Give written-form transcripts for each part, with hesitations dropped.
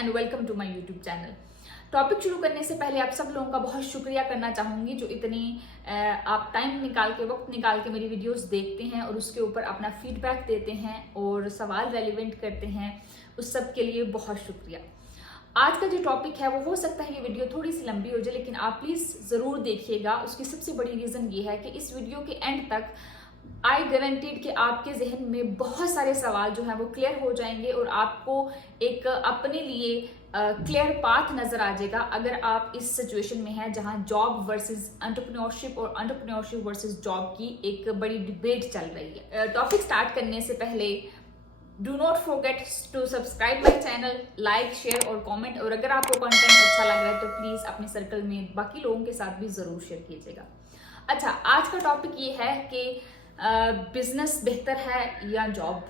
And welcome to my YouTube channel. Topic शुरू करने से पहले आप सब लोगों का बहुत शुक्रिया करना चाहूँगी जो इतनी आप टाइम निकाल के वक्त निकाल के मेरी वीडियोस देखते हैं और उसके ऊपर अपना फीडबैक देते हैं और सवाल रेलिवेंट करते हैं। उस सब के लिए बहुत शुक्रिया। आज का जो टॉपिक है वो हो सकता है ये वीडियो थोड़ी सी लंबी हो जाए, लेकिन आप प्लीज़ ज़रूर देखिएगा। उसकी सबसे बड़ी रीज़न ये है कि इस वीडियो के एंड तक आई गारंटीड कि आपके जहन में बहुत सारे सवाल जो हैं वो क्लियर हो जाएंगे और आपको एक अपने लिए क्लियर पाथ नजर आ जाएगा अगर आप इस सिचुएशन में हैं जहां जॉब वर्सेस एंटरप्रेन्योरशिप और एंटरप्रेन्योरशिप वर्सेस जॉब की एक बड़ी डिबेट चल रही है। टॉपिक स्टार्ट करने से पहले do not forget to subscribe my channel, like, share और कमेंट। और अगर आपको कंटेंट अच्छा लग रहा है तो प्लीज़ अपने सर्कल में बाकी लोगों के साथ भी ज़रूर शेयर कीजिएगा। अच्छा, आज का टॉपिक ये है कि बिजनेस बेहतर है या जॉब।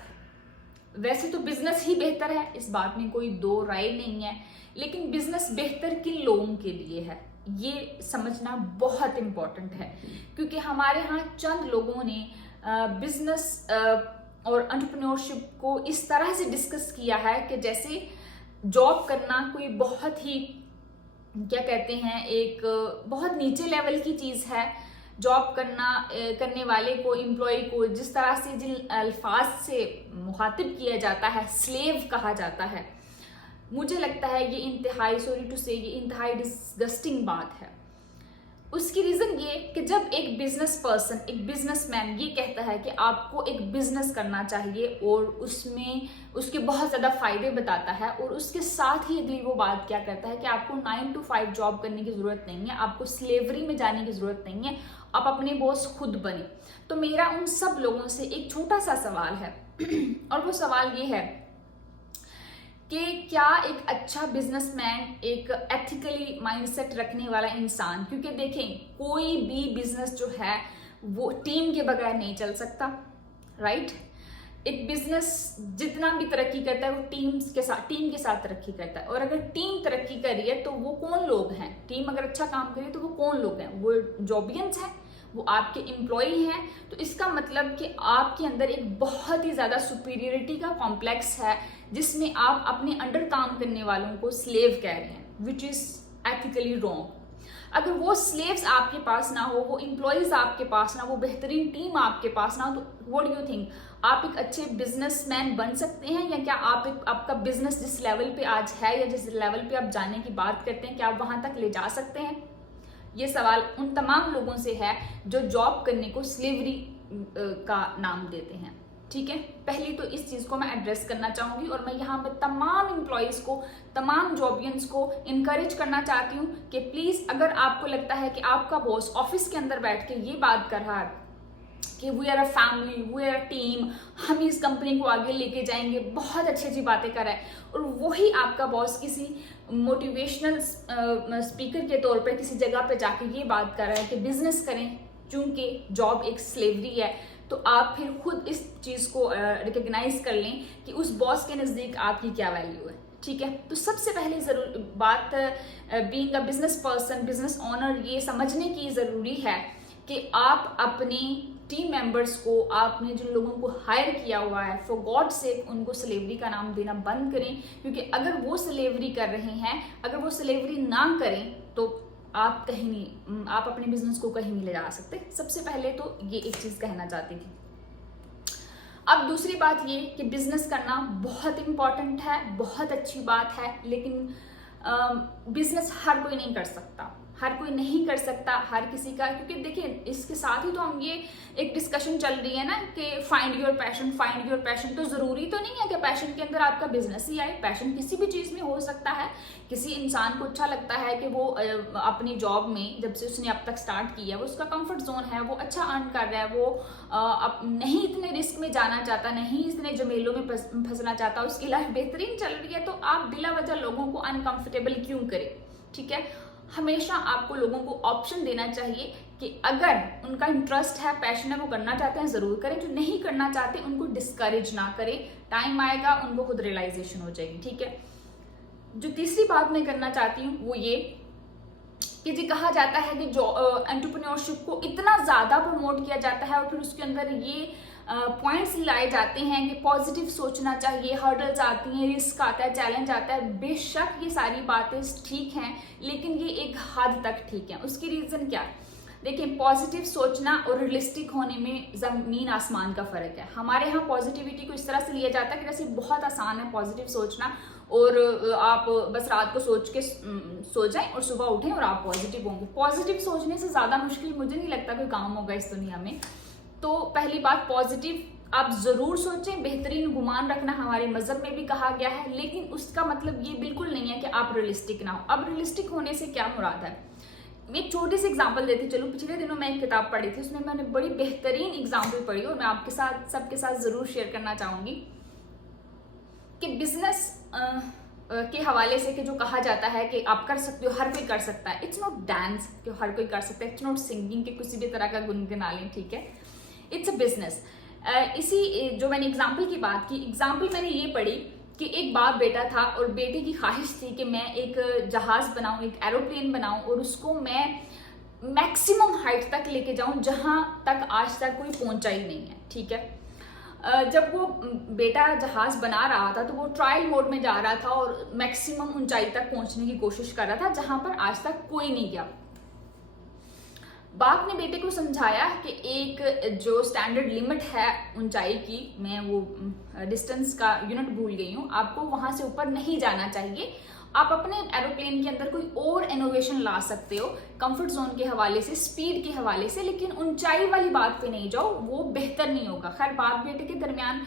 वैसे तो बिजनेस ही बेहतर है, इस बात में कोई दो राय नहीं है, लेकिन बिजनेस बेहतर किन लोगों के लिए है ये समझना बहुत इम्पोर्टेंट है, क्योंकि हमारे यहाँ चंद लोगों ने बिजनेस और एंटरप्रेन्योरशिप को इस तरह से डिस्कस किया है कि जैसे जॉब करना कोई बहुत ही क्या कहते हैं एक बहुत नीचे लेवल की चीज़ है। जॉब करने वाले को, एम्प्लॉय को जिस तरह से जिन अल्फाज से मुखातिब किया जाता है, स्लेव कहा जाता है, मुझे लगता है ये इंतहाई, सॉरी टू से, ये इंतहाई डिस्गस्टिंग बात है। उसकी रीज़न ये कि जब एक बिजनेस पर्सन, एक बिजनेसमैन ये कहता है कि आपको एक बिजनेस करना चाहिए और उसमें उसके बहुत ज़्यादा फायदे बताता है, और उसके साथ ही अगली वो बात क्या करता है कि आपको 9 to 5 जॉब करने की ज़रूरत नहीं है, आपको स्लेवरी में जाने की ज़रूरत नहीं है, आप अपने बॉस खुद बने। तो मेरा उन सब लोगों से एक छोटा सा सवाल है और वो सवाल ये है कि क्या एक अच्छा बिजनेसमैन, एक एथिकली माइंडसेट रखने वाला इंसान, क्योंकि देखें कोई भी बिजनेस जो है वो टीम के बगैर नहीं चल सकता, राइट। एक बिजनेस जितना भी तरक्की करता है वो टीम के साथ तरक्की करता है, और अगर टीम तरक्की कर रही है तो वो कौन लोग हैं, टीम अगर अच्छा काम कर रही है तो वो कौन लोग हैं, वो जॉबियंस हैं, वो आपके एम्प्लॉय हैं। तो इसका मतलब कि आपके अंदर एक बहुत ही ज़्यादा सुपीरियरिटी का कॉम्प्लेक्स है जिसमें आप अपने अंडर काम करने वालों को स्लेव कह रहे हैं, विच इज़ एथिकली रॉन्ग। अगर वो स्लेव्स आपके पास ना हो, वो एम्प्लॉयज़ आपके पास ना, वो बेहतरीन टीम आपके पास ना हो, तो व्हाट डू यू थिंक, आप एक अच्छे बिजनेसमैन बन सकते हैं? या क्या आपका बिजनेस जिस लेवल पे आज है या जिस लेवल पे आप जाने की बात करते हैं, क्या आप वहां तक ले जा सकते हैं? ये सवाल उन तमाम लोगों से है जो जॉब करने को स्लेवरी का नाम देते हैं, ठीक है। पहले तो इस चीज़ को मैं एड्रेस करना चाहूँगी और मैं यहाँ पर तमाम एम्प्लॉयज़ को, तमाम जॉबियंस को इनकरेज करना चाहती हूँ कि प्लीज़, अगर आपको लगता है कि आपका बॉस ऑफिस के अंदर बैठ के ये बात कर रहा है कि we are a family, we are a team, हम इस कंपनी को आगे लेके जाएंगे, बहुत अच्छी अच्छी बातें कर रहा है, और वही आपका बॉस किसी मोटिवेशनल स्पीकर के तौर पर किसी जगह पे जाके ये बात कर रहा है कि बिजनेस करें क्योंकि जॉब एक स्लेवरी है, तो आप फिर खुद इस चीज़ को रिकग्नाइज कर लें कि उस बॉस के नज़दीक आपकी क्या वैल्यू है, ठीक है। तो सबसे पहले ज़रूर बात being a business person, business owner, ये समझने की ज़रूरी है कि आप अपने टीम मेंबर्स को, आपने जिन लोगों को हायर किया हुआ है, फॉर गॉड सेक उनको स्लेवरी का नाम देना बंद करें, क्योंकि अगर वो स्लेवरी कर रहे हैं, अगर वो स्लेवरी ना करें तो आप कहीं नहीं, आप अपने बिजनेस को कहीं नहीं ले जा सकते। सबसे पहले तो ये एक चीज़ कहना चाहती थी। अब दूसरी बात ये कि बिजनेस करना बहुत इम्पॉर्टेंट है, बहुत अच्छी बात है, लेकिन बिजनेस हर कोई नहीं कर सकता, हर कोई नहीं कर सकता, हर किसी का, क्योंकि देखिए इसके साथ ही तो हम ये एक डिस्कशन चल रही है ना कि find your passion, find your passion. तो ज़रूरी तो नहीं है कि पैशन के अंदर आपका बिजनेस ही आए, पैशन किसी भी चीज़ में हो सकता है। किसी इंसान को अच्छा लगता है कि वो अपनी जॉब में, जब से उसने अब तक स्टार्ट किया, वो उसका कंफर्ट जोन है, वो अच्छा अर्न कर रहा है, वो अब नहीं इतने रिस्क में जाना चाहता, नहीं इतने झमेलों में फंसना चाहता, उसकी लाइफ बेहतरीन चल रही है, तो आप बिला वजह लोगों को अनकंफर्टेबल क्यों करें, ठीक है। हमेशा आपको लोगों को ऑप्शन देना चाहिए कि अगर उनका इंटरेस्ट है, पैशन है, वो करना चाहते हैं ज़रूर करें, जो नहीं करना चाहते उनको डिस्करेज ना करें। टाइम आएगा, उनको खुद रियलाइजेशन हो जाएगी, ठीक है। जो तीसरी बात मैं करना चाहती हूँ वो ये कि जी कहा जाता है कि जो एंटरप्रेन्योरशिप को इतना ज़्यादा प्रमोट किया जाता है और फिर उसके अंदर ये पॉइंट्स लाए जाते हैं कि पॉजिटिव सोचना चाहिए, हर्डल्स आती हैं, रिस्क आता है, चैलेंज आता है। बेशक ये सारी बातें ठीक हैं, लेकिन ये एक हद तक ठीक है। उसकी रीज़न क्या है? देखिए, पॉजिटिव सोचना और रियलिस्टिक होने में ज़मीन आसमान का फ़र्क है। हमारे यहाँ पॉजिटिविटी को इस तरह से लिया जाता है कि जैसे बहुत आसान है पॉजिटिव सोचना, और आप बस रात को सोच के सो जाएं और सुबह उठें और आप पॉजिटिव होंगे। पॉजिटिव सोचने से ज़्यादा मुश्किल मुझे नहीं लगता कोई काम होगा इस दुनिया में। तो पहली बात, पॉजिटिव आप ज़रूर सोचें, बेहतरीन गुमान रखना हमारे मज़हब में भी कहा गया है, लेकिन उसका मतलब ये बिल्कुल नहीं है कि आप रियलिस्टिक ना हो। अब रियलिस्टिक होने से क्या मुराद है? मैं एक छोटी सी एग्जांपल देती चलूँ। पिछले दिनों मैं एक किताब पढ़ी थी, उसमें मैंने बड़ी बेहतरीन एग्जांपल पढ़ी और मैं आपके साथ सबके साथ ज़रूर शेयर करना चाहूँगी कि बिजनेस के हवाले से कि जो कहा जाता है कि आप कर सकते हो, हर कोई कर सकता है। इट्स नॉट डांस कि हर कोई कर सकता है, इट्स नॉट सिंगिंग के किसी भी तरह का गुनगुना लें, ठीक है। It's a business. इसी जो मैंने एग्जाम्पल की बात की, एग्जाम्पल मैंने ये पढ़ी कि एक बाप बेटा था और बेटे की ख्वाहिश थी कि मैं एक जहाज़ बनाऊं, एक एरोप्लेन बनाऊं और उसको मैं मैक्सिमम हाइट तक लेके जाऊं जहां तक आज तक कोई पहुंचा ही नहीं है, ठीक है। जब वो बेटा जहाज़ बना रहा था तो वो ट्रायल मोड में जा रहा था और मैक्सिमम ऊंचाई तक पहुंचने की कोशिश कर रहा था जहां पर आज तक कोई नहीं गया। बाप ने बेटे को समझाया कि एक जो स्टैंडर्ड लिमिट है ऊंचाई की, मैं वो डिस्टेंस का यूनिट भूल गई हूँ, आपको वहां से ऊपर नहीं जाना चाहिए। आप अपने एरोप्लेन के अंदर कोई और इनोवेशन ला सकते हो कंफर्ट जोन के हवाले से, स्पीड के हवाले से, लेकिन ऊंचाई वाली बात पे नहीं जाओ, वो बेहतर नहीं होगा। खैर, बाप बेटे के दरमियान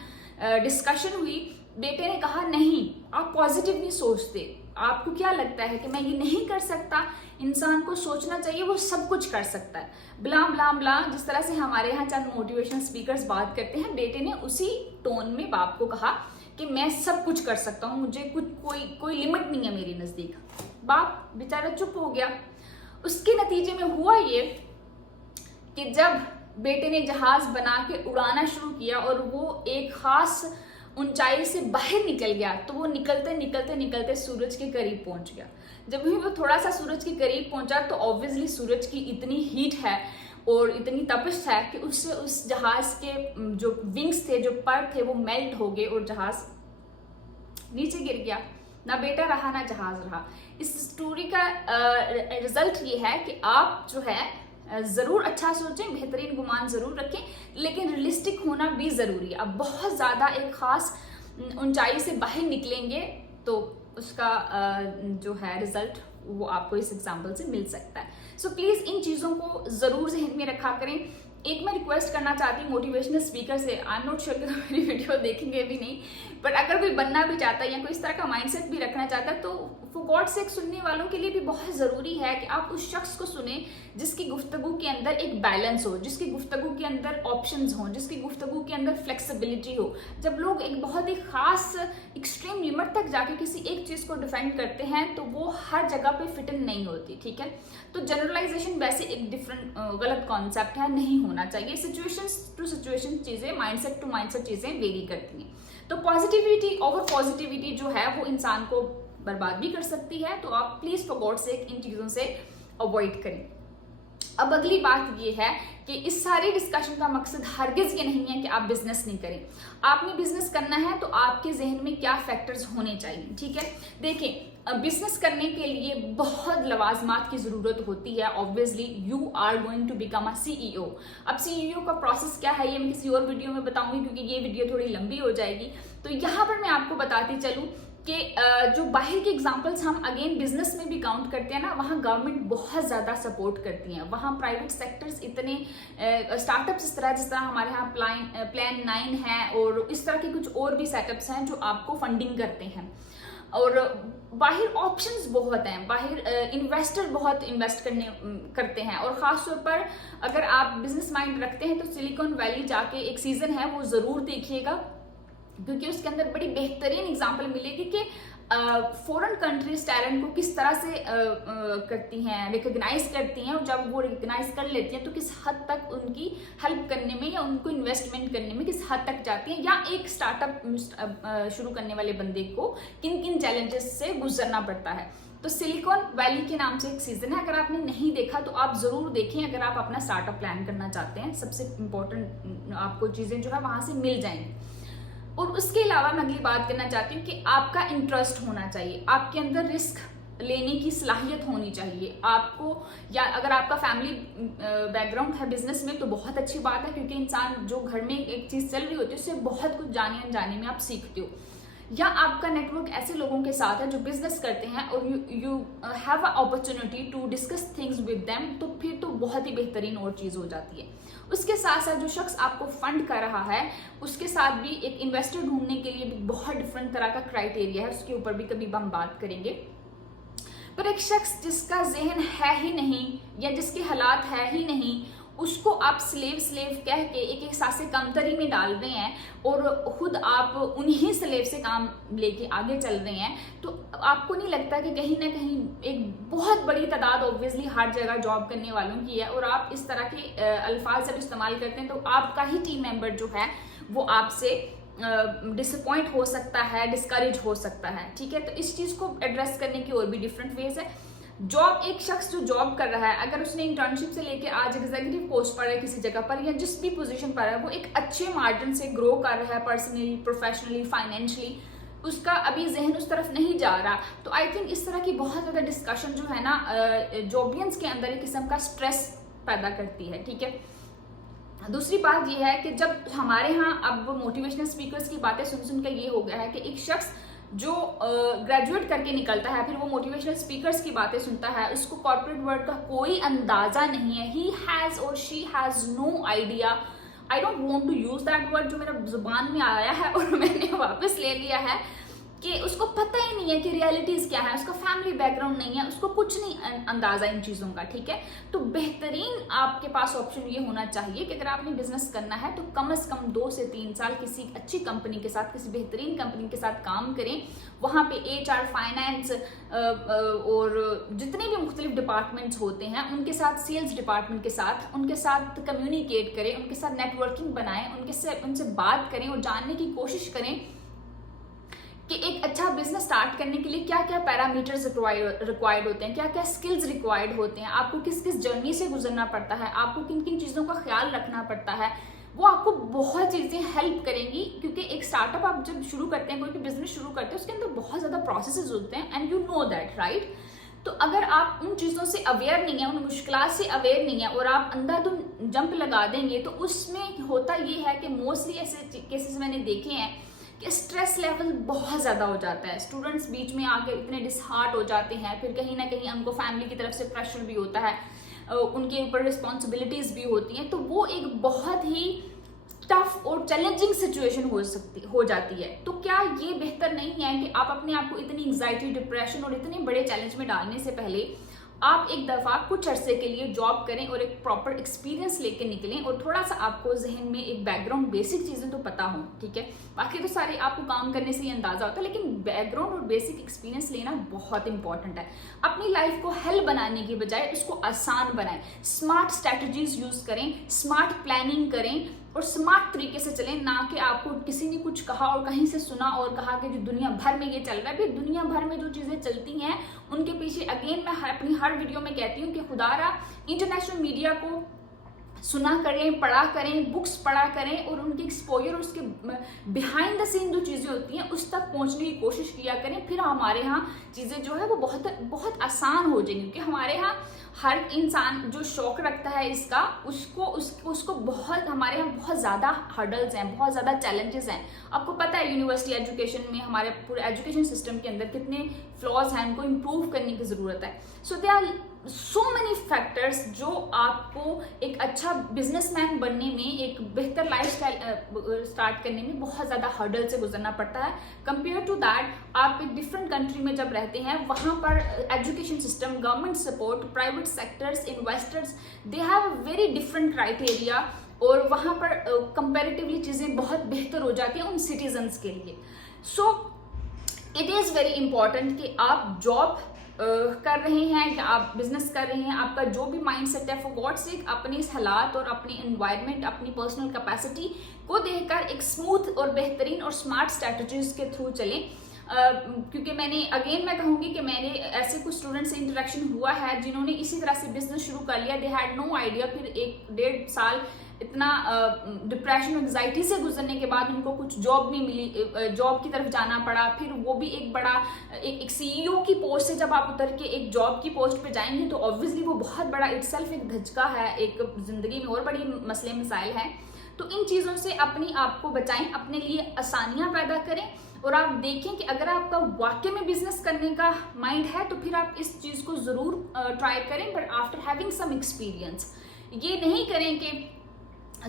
डिस्कशन हुई। बेटे ने कहा नहीं, आप पॉजिटिव नहीं सोचते, आपको क्या लगता है कि मैं ये नहीं कर सकता? इंसान को सोचना चाहिए वो सब कुछ कर सकता है। ब्ला ब्ला ब्ला, जिस तरह से हमारे यहाँ चंद मोटिवेशन स्पीकर्स बात करते हैं, बेटे ने उसी टोन में बाप को कहा कि मैं सब कुछ कर सकता हूँ, मुझे कुछ कोई लिमिट नहीं है मेरे नज़दीक। बाप बेचारा चुप हो गया। उसके नतीजे में हुआ ये कि जब बेटे ने जहाज बना के उड़ाना शुरू किया और वो एक खास ऊंचाई से बाहर निकल गया, तो वो निकलते निकलते निकलते सूरज के करीब पहुंच गया। जब भी वो थोड़ा सा सूरज के करीब पहुंचा तो ऑब्वियसली सूरज की इतनी हीट है और इतनी तपिश है कि उससे उस जहाज के जो विंग्स थे, जो पर थे, वो मेल्ट हो गए और जहाज नीचे गिर गया। ना बेटा रहा ना जहाज रहा। इस स्टोरी का रिजल्ट ये है कि आप जो है ज़रूर अच्छा सोचें, बेहतरीन गुमान ज़रूर रखें, लेकिन रियलिस्टिक होना भी ज़रूरी है। अब बहुत ज़्यादा एक ख़ास ऊंचाई से बाहर निकलेंगे तो उसका जो है रिजल्ट वो आपको इस एग्जाम्पल से मिल सकता है। सो प्लीज़ इन चीज़ों को ज़रूर ज़हन में रखा करें। एक मैं रिक्वेस्ट करना चाहती हूँ मोटिवेशनल स्पीकर से, आई एम नॉट श्योर कि मेरी वीडियो देखेंगे भी नहीं, बट अगर कोई बनना भी चाहता है या कोई इस तरह का माइंडसेट भी रखना चाहता है, तो फॉर गॉड सेक सुनने वालों के लिए भी बहुत ज़रूरी है कि आप उस शख्स को सुने जिसकी गुफ्तगू के अंदर एक बैलेंस हो, जिसकी गुफ्तगू के अंदर ऑप्शंस हों, जिसकी गुफ्तगू के अंदर फ्लेक्सिबिलिटी हो। जब लोग एक बहुत ही खास एक्सट्रीम लिमिट तक जाके किसी एक चीज़ को डिफेंड करते हैं तो वो हर जगह पे फिट इन नहीं होती, ठीक है। तो जनरलाइजेशन वैसे एक डिफरेंट गलत कॉन्सेप्ट है, नहीं होना चाहिए। सिचुएशन टू सिचुएशन चीज़ें, माइंडसेट टू माइंडसेट चीज़ें वेरी करती हैं। तो पॉजिटिविटी ओवर पॉजिटिविटी जो है वो इंसान को बर्बाद भी कर सकती है। तो आप प्लीज़ फॉर गॉड सेक इन चीज़ों से अवॉइड करें। अब अगली बात ये है कि इस सारी डिस्कशन का मकसद हरगिज़ ये नहीं है कि आप बिजनेस नहीं करें। आपने बिजनेस करना है तो आपके जहन में क्या फैक्टर्स होने चाहिए, ठीक है। देखिए, बिजनेस करने के लिए बहुत लवाजमात की ज़रूरत होती है। Obviously you are going to become a CEO। अब CEO का प्रोसेस क्या है ये मैं किसी और वीडियो में बताऊंगी, क्योंकि ये वीडियो थोड़ी लंबी हो जाएगी। तो यहाँ पर मैं आपको बताती चलूँ कि जो बाहर के एग्जांपल्स हम अगेन बिजनेस में भी काउंट करते हैं ना, वहाँ गवर्नमेंट बहुत ज़्यादा सपोर्ट करती है। वहाँ प्राइवेट सेक्टर्स इतने स्टार्टअप्स जिस तरह हमारे यहाँ प्लान 9 है और इस तरह के कुछ और भी सेटअप्स हैं जो आपको फंडिंग करते हैं। और बाहर ऑप्शंस बहुत हैं, बाहर इन्वेस्टर बहुत इन्वेस्ट करते हैं। और ख़ास तौर पर अगर आप बिजनेस माइंड रखते हैं तो सिलिकॉन वैली जाके एक सीज़न है वो ज़रूर देखिएगा, क्योंकि उसके अंदर बड़ी बेहतरीन एग्जांपल मिलेगी कि फॉरेन कंट्रीज टैलेंट को किस तरह से करती हैं, रिकग्नाइज करती हैं, और जब वो रिकग्नाइज कर लेती हैं तो किस हद तक उनकी हेल्प करने में या उनको इन्वेस्टमेंट करने में किस हद तक जाती हैं, या एक स्टार्टअप शुरू करने वाले बंदे को किन किन चैलेंजेस से गुजरना पड़ता है। तो सिलिकॉन वैली के नाम से एक सीजन है, अगर आपने नहीं देखा तो आप जरूर देखें अगर आप अपना स्टार्टअप प्लान करना चाहते हैं। सबसे इंपॉर्टेंट आपको चीजें जो है वहां से मिल जाएंगी। और उसके अलावा मैं अगली बात करना चाहती हूँ कि आपका इंटरेस्ट होना चाहिए, आपके अंदर रिस्क लेने की सलाहियत होनी चाहिए आपको। या अगर आपका फैमिली बैकग्राउंड है बिजनेस में तो बहुत अच्छी बात है, क्योंकि इंसान जो घर में एक चीज चल रही होती है उससे बहुत कुछ जाने अनजाने में आप सीखते हो। या आपका नेटवर्क ऐसे लोगों के साथ है जो बिजनेस करते हैं और you have a opportunity to discuss things with them, तो फिर तो बहुत ही बेहतरीन और चीज हो जाती है। उसके साथ साथ जो शख्स आपको फंड कर रहा है उसके साथ भी एक इन्वेस्टर ढूंढने के लिए भी बहुत डिफरेंट तरह का क्राइटेरिया है, उसके ऊपर भी कभी हम बात करेंगे। पर एक शख्स जिसका जहन है ही नहीं या जिसके हालात है ही नहीं, उसको आप स्लेव कह के एक एक सासे कमतरी में डाल रहे हैं और खुद आप उन्हीं स्लेव से काम लेके आगे चल रहे हैं, तो आपको नहीं लगता कि कहीं ना कहीं एक बहुत बड़ी तादाद ऑब्वियसली हर जगह जॉब करने वालों की है, और आप इस तरह के अल्फाज जब इस्तेमाल करते हैं तो आपका ही टीम मेंबर जो है वो आपसे डिसअपॉइंट हो सकता है, डिस्करेज हो सकता है। ठीक है, तो इस चीज को एड्रेस करने की और भी डिफरेंट वेज है। जॉब, एक शख्स जो जॉब कर रहा है, अगर उसने इंटर्नशिप से लेके आज एग्जीक्यूटिव पोस्ट पर है किसी जगह पर या जिस भी पोजीशन पर है, वो एक अच्छे मार्जिन से ग्रो कर रहा है पर्सनली, प्रोफेशनली, फाइनेंशियली, उसका अभी जहन उस तरफ नहीं जा रहा, तो आई थिंक इस तरह की बहुत ज्यादा डिस्कशन जो है ना जॉबियंस के अंदर एक किस्म का स्ट्रेस पैदा करती है। ठीक है, दूसरी बात यह है कि जब हमारे यहाँ अब मोटिवेशनल स्पीकर्स की बातें सुन के ये हो गया है कि एक शख्स जो ग्रेजुएट करके निकलता है फिर वो मोटिवेशनल स्पीकर्स की बातें सुनता है, उसको कॉर्पोरेट वर्ल्ड का कोई अंदाजा नहीं है, ही हैज और she has no idea. I don't want to use that word जो मेरा जुबान में आया है और मैंने वापस ले लिया है, कि उसको पता ही नहीं है कि रियलिटीज क्या है, उसका फैमिली बैकग्राउंड नहीं है, उसको कुछ नहीं अंदाजा इन चीजों का। ठीक है, तो बेहतरीन आपके पास ऑप्शन ये होना चाहिए कि अगर आपने बिजनेस करना है तो कम से कम 2 से 3 साल किसी अच्छी कंपनी के साथ, किसी बेहतरीन कंपनी के साथ काम करें। वहां पे HR, फाइनेंस और जितने भी मुख्तलिफ डिपार्टमेंट्स होते हैं उनके साथ, सेल्स डिपार्टमेंट के साथ, उनके साथ कम्युनिकेट करें, उनके साथ नेटवर्किंग बनाएं, उनसे बात करें और जानने की कोशिश करें कि एक अच्छा बिजनेस स्टार्ट करने के लिए क्या क्या पैरामीटर्स रिक्वायर्ड होते हैं, क्या क्या स्किल्स रिक्वायर्ड होते हैं, आपको किस किस जर्नी से गुजरना पड़ता है, आपको किन किन चीज़ों का ख्याल रखना पड़ता है। वो आपको बहुत चीज़ें हेल्प करेंगी, क्योंकि एक स्टार्टअप आप जब शुरू करते हैं, कोई भी बिजनेस शुरू करते हैं, उसके अंदर बहुत ज़्यादा प्रोसेसेस होते हैं and you know that, right. तो अगर आप उन चीज़ों से अवेयर नहीं है, उन मुश्किलात से अवेयर नहीं है और आप अंधाधुंध जंप लगा देंगे, तो उसमें होता ये है कि मोस्टली ऐसे केसेस मैंने देखे हैं कि स्ट्रेस लेवल बहुत ज़्यादा हो जाता है, स्टूडेंट्स बीच में आके इतने डिसहार्ट हो जाते हैं, फिर कहीं ना कहीं उनको फैमिली की तरफ से प्रेशर भी होता है, उनके ऊपर रिस्पॉन्सिबिलिटीज़ भी होती हैं, तो वो एक बहुत ही टफ और चैलेंजिंग सिचुएशन हो जाती है। तो क्या ये बेहतर नहीं है कि आप अपने आप को इतनी एंग्जाइटी, डिप्रेशन और इतने बड़े चैलेंज में डालने से पहले आप एक दफ़ा कुछ अरसे के लिए जॉब करें और एक प्रॉपर एक्सपीरियंस लेके निकलें और थोड़ा सा आपको जहन में एक बैकग्राउंड, बेसिक चीज़ें तो पता हो। ठीक है, बाकी तो सारे आपको काम करने से ही अंदाजा होता है, लेकिन बैकग्राउंड और बेसिक एक्सपीरियंस लेना बहुत इंपॉर्टेंट है। अपनी लाइफ को हल बनाने की बजाय उसको आसान बनाएं, स्मार्ट स्ट्रैटेजीज यूज करें, स्मार्ट प्लानिंग करें और स्मार्ट तरीके से चलें, ना कि आपको किसी ने कुछ कहा और कहीं से सुना और कहा कि जो दुनिया भर में ये चल रहा है। फिर दुनिया भर में जो चीज़ें चलती हैं उनके पीछे अगेन मैं अपनी हर वीडियो में कहती हूँ कि खुदारा इंटरनेशनल मीडिया को सुना करें, पढ़ा करें, बुक्स पढ़ा करें और उनकी एक्सपोजर और उसके बिहाइंड द सीन जो चीज़ें होती हैं उस तक पहुंचने की कोशिश किया करें। फिर हमारे यहाँ चीज़ें जो है वो बहुत बहुत आसान हो जाएंगी, क्योंकि हमारे यहाँ हर इंसान जो शौक रखता है इसका, उसको बहुत, हमारे यहाँ बहुत ज़्यादा हर्डल्स हैं, बहुत ज़्यादा चैलेंजेस हैं। आपको पता है यूनिवर्सिटी एजुकेशन में, हमारे पूरे एजुकेशन सिस्टम के अंदर कितने फ्लॉज हैं, उनको इम्प्रूव करने की ज़रूरत है। So there are so many factors जो आपको एक अच्छा बिजनेसमैन बनने में, एक बेहतर लाइफस्टाइल स्टार्ट करने में बहुत ज़्यादा हर्डल से गुजरना पड़ता है। कंपेयर टू दैट, आप एक डिफरेंट कंट्री में जब रहते हैं, वहाँ पर education system, government support, private sectors, investors, they have a very different criteria और वहाँ पर कंपेरेटिवली चीज़ें बहुत बेहतर हो जाती हैं उन सिटीजन्स के लिए। So it is very important कि आप जॉब कर रहे हैं या आप बिजनेस कर रहे हैं, आपका जो भी माइंडसेट है, फॉर गॉड सेक अपने इस हालात और अपनी एनवायरनमेंट, अपनी पर्सनल कैपेसिटी को देखकर एक स्मूथ और बेहतरीन और स्मार्ट स्ट्रैटेजीज के थ्रू चलें। क्योंकि मैं कहूँगी कि मैंने ऐसे कुछ स्टूडेंट से इंटरेक्शन हुआ है जिन्होंने इसी तरह से बिजनेस शुरू कर लिया, दे हैड नो आइडिया, फिर 1-1.5 साल इतना डिप्रेशन एंग्जाइटी से गुजरने के बाद उनको कुछ जॉब नहीं मिली, जॉब की तरफ जाना पड़ा, फिर वो भी एक बड़ा एक सीईओ की पोस्ट से जब आप उतर के एक जॉब की पोस्ट पे जाएंगे तो ऑब्वियसली वो बहुत बड़ा इटसेल्फ एक धचका है, एक जिंदगी में और बड़ी मसले मसाइल हैं। तो इन चीज़ों से अपनी आप को बचाएं, अपने लिए आसानियां पैदा करें और आप देखें कि अगर आपका वाकई में बिजनेस करने का माइंड है तो फिर आप इस चीज़ को ज़रूर ट्राई करें, but after having some experience. ये नहीं करें कि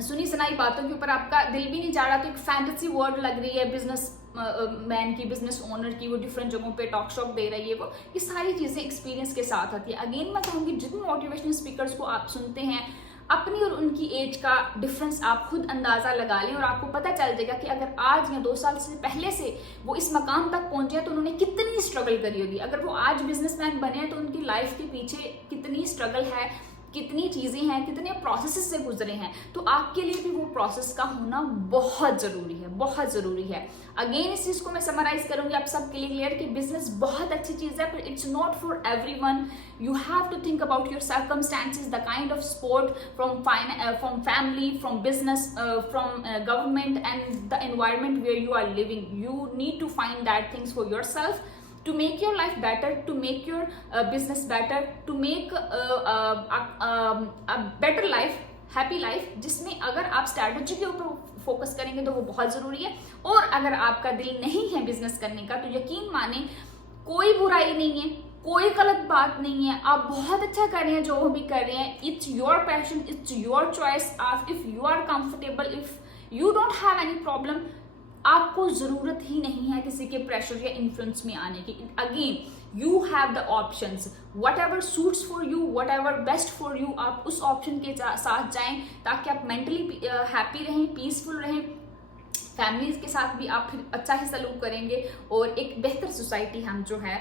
सुनी सुनाई बातों के ऊपर आपका दिल भी नहीं जा रहा तो एक फैंटेसी वर्ड लग रही है बिजनेस मैन की, बिजनेस ओनर की, वो डिफरेंट जगहों पे टॉक शॉक दे रही है, वो ये सारी चीज़ें एक्सपीरियंस के साथ आती है। अगेन मैं कहूँगी जितने मोटिवेशनल स्पीकर्स को आप सुनते हैं, अपनी और उनकी एज का डिफरेंस आप खुद अंदाज़ा लगा लें और आपको पता चल जाएगा कि अगर आज या 2 साल से पहले से वो इस मकाम तक पहुंचे हैं तो उन्होंने कितनी स्ट्रगल करी होगी। अगर वो आज बिजनेसमैन बने हैं तो उनकी लाइफ के पीछे कितनी स्ट्रगल है, कितनी चीज़ें हैं, कितने प्रोसेसेस से गुजरे हैं। तो आपके लिए भी वो प्रोसेस का होना बहुत ज़रूरी है, बहुत ज़रूरी है। अगेन इस चीज़ को मैं समराइज करूंगी आप सबके लिए क्लियर कि बिजनेस बहुत अच्छी चीज़ है, पर it's not for everyone. You have to think about your circumstances, the kind of support from family, from business, from government and the environment where you are living. You need to find that things for yourself to make your life better, to make your business better, to make a better life, happy life, जिसमें अगर आप strategy के ऊपर focus करेंगे तो वो बहुत ज़रूरी है। और अगर आपका दिल नहीं है बिजनेस करने का तो यकीन माने कोई बुराई नहीं है, कोई गलत बात नहीं है, आप बहुत अच्छा कर रहे हैं जो भी कर रहे हैं। It's your passion, it's your choice. If you are comfortable, if you don't have any problem, आपको जरूरत ही नहीं है किसी के प्रेशर या इन्फ्लुएंस में आने की। Again you have the options, what ever suits for you, what ever best for you, आप उस ऑप्शन के साथ जाएं ताकि आप मेंटली हैप्पी रहें, पीसफुल रहें, फैमिलीज के साथ भी आप फिर अच्छा ही सलूक करेंगे और एक बेहतर सोसाइटी हम जो है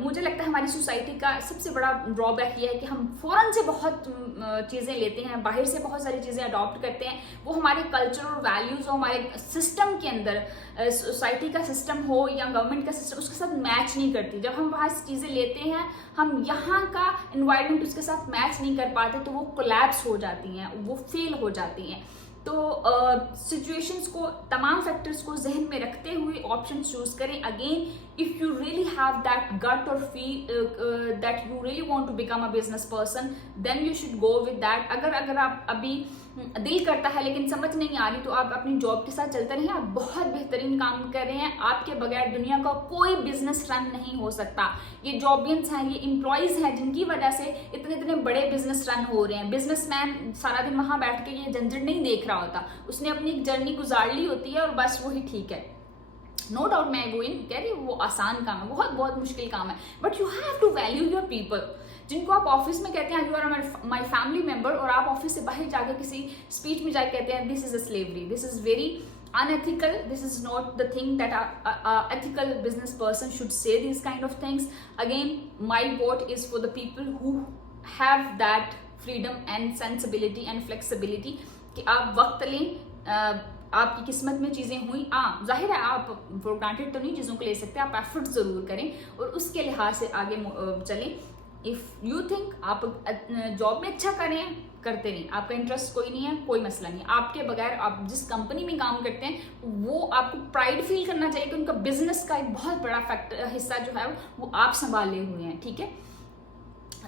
मुझे लगता है हमारी सोसाइटी का सबसे बड़ा ड्रॉबैक ये है कि हम फ़ौरन से बहुत चीज़ें लेते हैं, बाहर से बहुत सारी चीज़ें अडॉप्ट करते हैं, वो हमारे कल्चर और वैल्यूज़ और हमारे सिस्टम के अंदर, सोसाइटी का सिस्टम हो या गवर्नमेंट का सिस्टम, उसके साथ मैच नहीं करती। जब हम वहाँ से चीज़ें लेते हैं, हम यहाँ का इन्वायरमेंट उसके साथ मैच नहीं कर पाते तो वो कोलैप्स हो जाती हैं, वो फेल हो जाती हैं। तो सिचुएशंस को, तमाम फैक्टर्स को जहन में रखते हुए ऑप्शन चूज करें। Again if you really have that gut और feel that you really want to become a business person, then you should go with that. अगर आप अभी दिल करता है लेकिन समझ नहीं आ रही तो आप अपनी जॉब के साथ चलते रहें। आप बहुत बेहतरीन काम कर रहे हैं, आपके बगैर दुनिया का कोई बिजनेस रन नहीं हो सकता। ये जॉबियंस हैं, ये एम्प्लॉयज हैं जिनकी वजह से इतने बड़े बिजनेस रन हो रहे हैं। बिजनेसमैन सारा दिन वहां बैठ के ये झंझट नहीं देख रहा होता, उसने अपनी एक जर्नी गुजार ली होती है और बस वही ठीक है। नो डाउट मैं वो इन कह रही वो आसान काम है, बहुत बहुत मुश्किल काम है, but you have to value your people. जिनको आप ऑफिस में कहते हैं you are my family member, और आप ऑफिस से बाहर जाकर किसी स्पीच में जाकर कहते हैं this is a slavery, this is very unethical, this is not the thing that a ethical business person should say these kind of things. Again, my vote is for the people who have that freedom and sensibility and flexibility कि आप वक्त लें, आपकी किस्मत में चीज़ें हुई, जाहिर है आप फॉर ग्रांटेड तो नहीं चीज़ों को ले सकते, आप एफर्ट ज़रूर करें और उसके लिहाज से आगे चलें। इफ़ यू थिंक आप जॉब में अच्छा करें, करते नहीं, आपका इंटरेस्ट कोई नहीं है, कोई मसला नहीं, आपके बगैर आप जिस कंपनी में काम करते हैं वो आपको प्राइड फील करना चाहिए कि उनका बिजनेस का एक बहुत बड़ा फैक्टर हिस्सा जो है वो आप संभाले हुए हैं, ठीक है।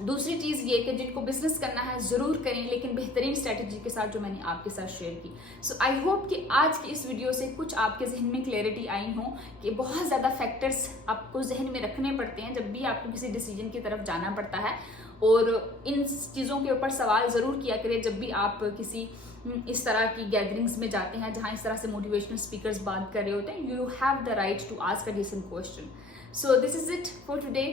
दूसरी चीज़ ये कि जिनको बिजनेस करना है ज़रूर करें, लेकिन बेहतरीन स्ट्रेटजी के साथ जो मैंने आपके साथ शेयर की। सो आई होप कि आज की इस वीडियो से कुछ आपके जहन में क्लैरिटी आई हो कि बहुत ज़्यादा फैक्टर्स आपको जहन में रखने पड़ते हैं जब भी आपको किसी डिसीजन की तरफ जाना पड़ता है, और इन चीज़ों के ऊपर सवाल ज़रूर किया करें जब भी आप किसी इस तरह की गैदरिंग्स में जाते हैं जहाँ इस तरह से मोटिवेशनल स्पीकर्स बात कर रहे होते हैं। You have the right to ask a decent question. So this is it for today.